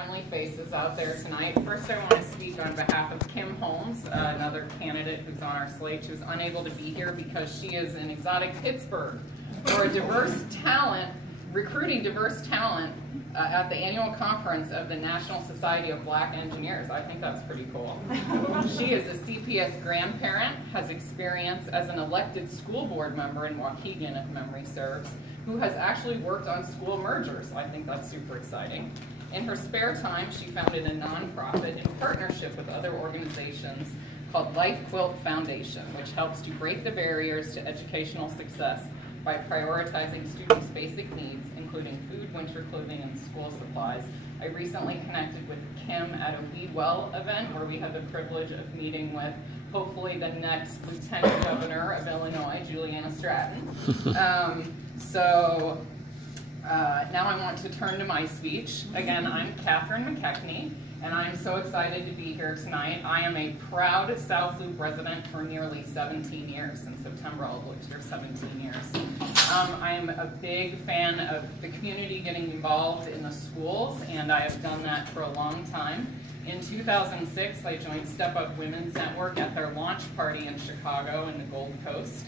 Friendly faces out there tonight. First, I want to speak on behalf of Kim Holmes, another candidate who's on our slate. She was unable to be here because she is in exotic Pittsburgh for a diverse talent, recruiting diverse talent at the annual conference of the National Society of Black Engineers. I think that's pretty cool. She is a CPS grandparent, has experience as an elected school board member in Waukegan, if memory serves, who has actually worked on school mergers. I think that's super exciting. In her spare time, she founded a nonprofit in partnership with other organizations called Quilt Foundation, which helps to break the barriers to educational success by prioritizing students' basic needs, including food, winter clothing, and school supplies. I recently connected with Kim at a Lead Well event where we had the privilege of meeting with hopefully the next Lieutenant Governor of Illinois, Juliana Stratton. Now I want to turn to my speech. Again, I'm Kathryn McKechnie, and I'm so excited to be here tonight. I am a proud South Loop resident for nearly 17 years. In September, I'll look here 17 years. I am a big fan of the community getting involved in the schools, and I have done that for a long time. In 2006, I joined Step Up Women's Network at their launch party in Chicago and the Gold Coast,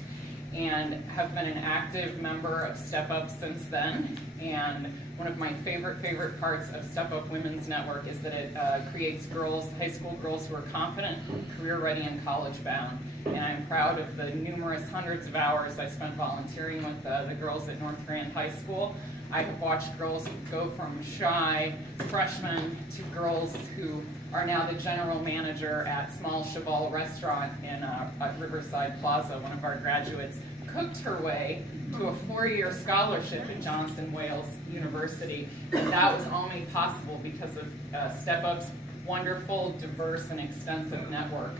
and have been an active member of Step Up since then. And one of my favorite parts of Step Up Women's Network is that it creates girls, high school girls who are confident, career ready, and college bound. And I'm proud of the numerous hundreds of hours I spent volunteering with the girls at North Grand High School. I have watched girls go from shy freshmen to girls who are now the general manager at Small Cheval Restaurant in at Riverside Plaza. One of our graduates cooked her way to a 4-year scholarship at Johnson Wales University. And that was all made possible because of Step Up's wonderful, diverse, and extensive network.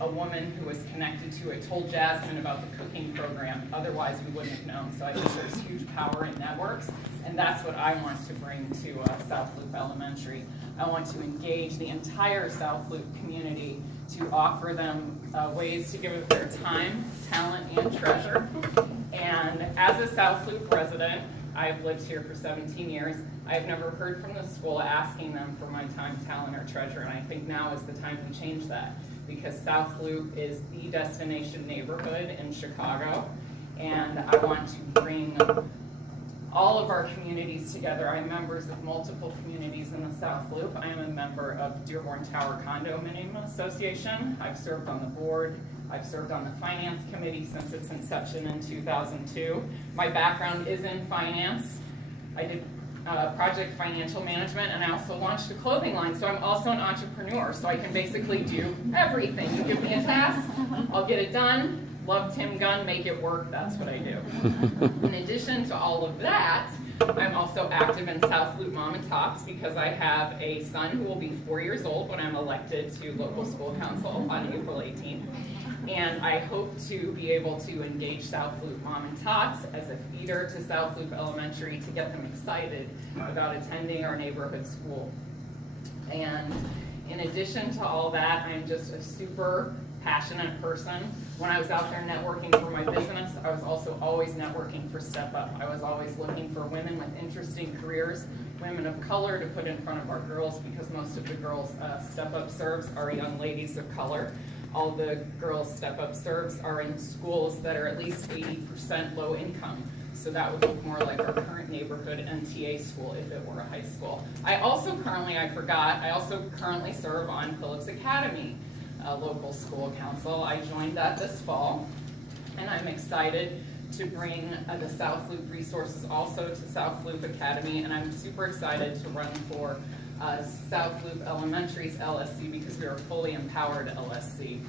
A woman who was connected to it told Jasmine about the cooking program, otherwise we wouldn't have known. So I think there's huge power in networks, and that's what I want to bring to South Loop Elementary. I want to engage the entire South Loop community to offer them ways to give of their time, talent, and treasure. And as a South Loop resident, I've lived here for 17 years. I've never heard from the school asking them for my time, talent, or treasure, and I think now is the time to change that, because South Loop is the destination neighborhood in Chicago, and I want to bring all of our communities together. I'm members of multiple communities in the South Loop. I am a member of Dearborn Tower Condominium Association. I've served on the board. I've served on the finance committee since its inception in 2002. My background is in finance. I did project financial management, and I also launched a clothing line, so I'm also an entrepreneur, so I can basically do everything. You give me a task, I'll get it done. Love Tim Gunn, make it work, that's what I do. In addition to all of that, I'm also active in South Loop Mom and Tots because I have a son who will be 4 years old when I'm elected to local school council on April 18th. And I hope to be able to engage South Loop Mom and Tots as a feeder to South Loop Elementary to get them excited about attending our neighborhood school. And in addition to all that, I'm just a super passionate person. When I was out there networking for my business, I was also always networking for Step Up. I was always looking for women with interesting careers, women of color to put in front of our girls, because most of the girls Step Up serves are young ladies of color. All the girls Step Up serves are in schools that are at least 80% low income. So that would look more like our current neighborhood NTA school if it were a high school. I also currently serve on Phillips Academy local school council. I joined that this fall, and I'm excited to bring the South Loop resources also to South Loop Academy, and I'm super excited to run for South Loop Elementary's LSC because we are a fully empowered LSC.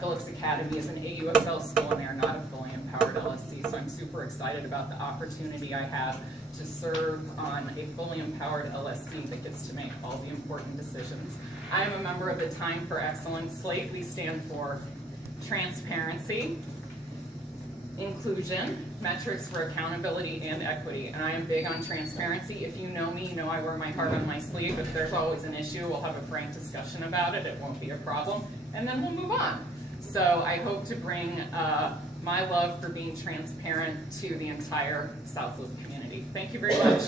Phillips Academy is an AUSL school, and they are not a fully empowered LSC, so I'm super excited about the opportunity I have to serve on a fully empowered LSC that gets to make all the important decisions. I am a member of the Time for Excellence slate. We stand for transparency, inclusion, metrics for accountability, and equity. And I am big on transparency. If you know me, you know I wear my heart on my sleeve. If there's always an issue, we'll have a frank discussion about it. It won't be a problem, and then we'll move on. So I hope to bring my love for being transparent to the entire South Loop community. Thank you very much.